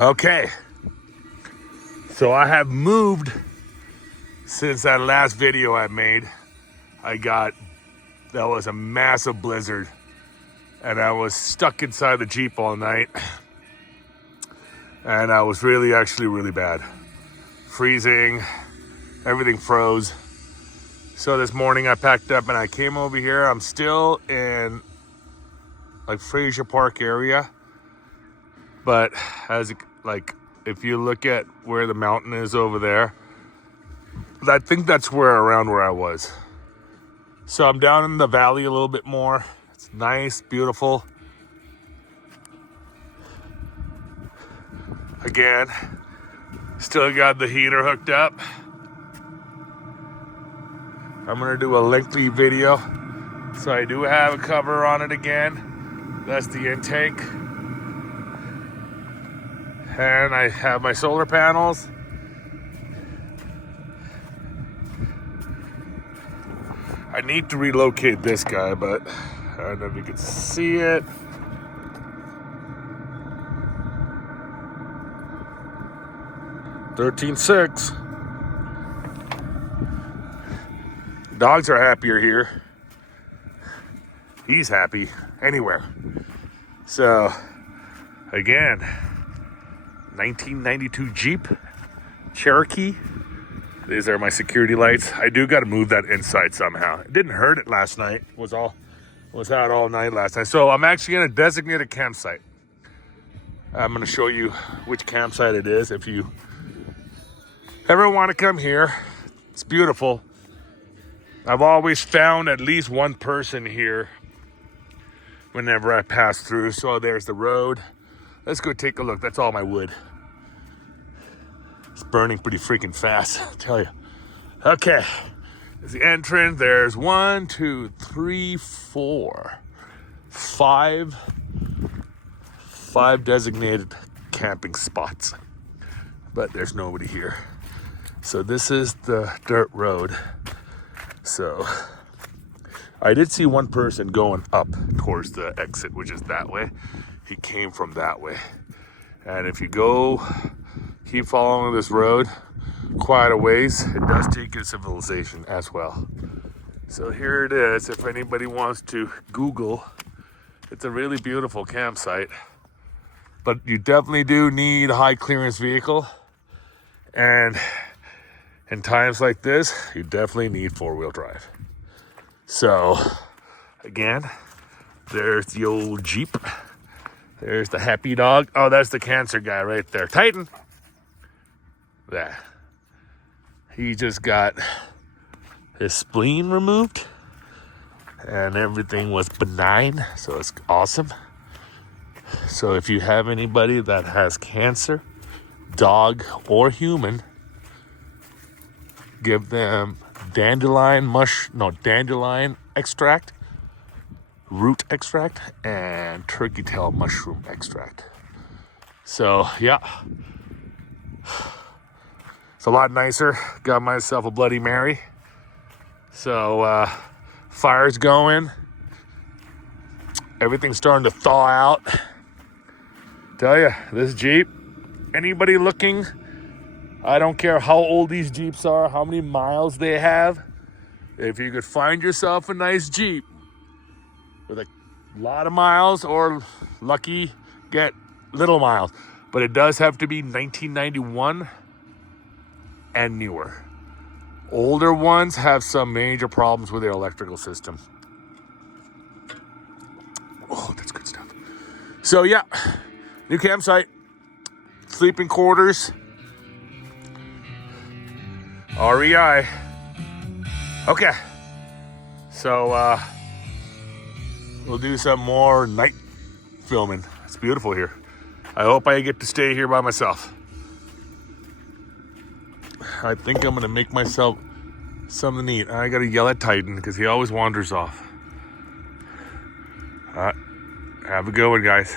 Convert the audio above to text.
Okay, so I have moved since that last video I made. That was a massive blizzard, and I was stuck inside the Jeep all night, and I was really bad. Freezing, everything froze. So this morning I packed up and I came over here. I'm still in like Frasier Park area, but if you look at where the mountain is over there, I think that's around where I was. So I'm down in the valley a little bit more. It's nice, beautiful. Again, still got the heater hooked up. I'm gonna do a lengthy video. So I do have a cover on it again. That's the intake. And I have my solar panels. I need to relocate this guy, but I don't know if you can see it. $13,600. Dogs are happier here. He's happy anywhere. So, again, 1992 Jeep Cherokee. These are my security lights. I do got to move that inside somehow. It didn't hurt it last night. Was out all night last night. So I'm actually in a designated campsite. I'm going to show you which campsite it is. If you ever want to come here, it's beautiful. I've always found at least one person here whenever I pass through. So there's the road. Let's go take a look. That's all my wood. It's burning pretty freaking fast, I'll tell you. Okay, there's the entrance. There's 1, 2, 3, 4, 5 designated camping spots, but there's nobody here. So this is the dirt road. So I did see one person going up towards the exit, which is that way. He came from that way. And if you keep following this road quite a ways, it does take you to civilization as well. So here it is. If anybody wants to Google, it's a really beautiful campsite, but you definitely do need a high clearance vehicle. And in times like this, you definitely need 4-wheel drive. So again, there's the old Jeep. There's the happy dog. Oh, that's the cancer guy right there. Titan. That. He just got his spleen removed and everything was benign. So it's awesome. So if you have anybody that has cancer, dog or human, give them dandelion extract, root extract, and turkey tail mushroom extract. So yeah, it's a lot nicer. Got myself a Bloody Mary. So fire's going. Everything's starting to thaw out. Tell you, this Jeep, anybody looking, I don't care how old these Jeeps are, how many miles they have. If you could find yourself a nice Jeep with a lot of miles, or lucky, get little miles. But it does have to be 1991 and newer. Older ones have some major problems with their electrical system. Oh, that's good stuff. So yeah, new campsite, sleeping quarters, REI. Okay, so we'll do some more night filming. It's beautiful here. I hope I get to stay here by myself. I think I'm gonna make myself something to eat. I gotta yell at Titan because he always wanders off. Have a good one, guys.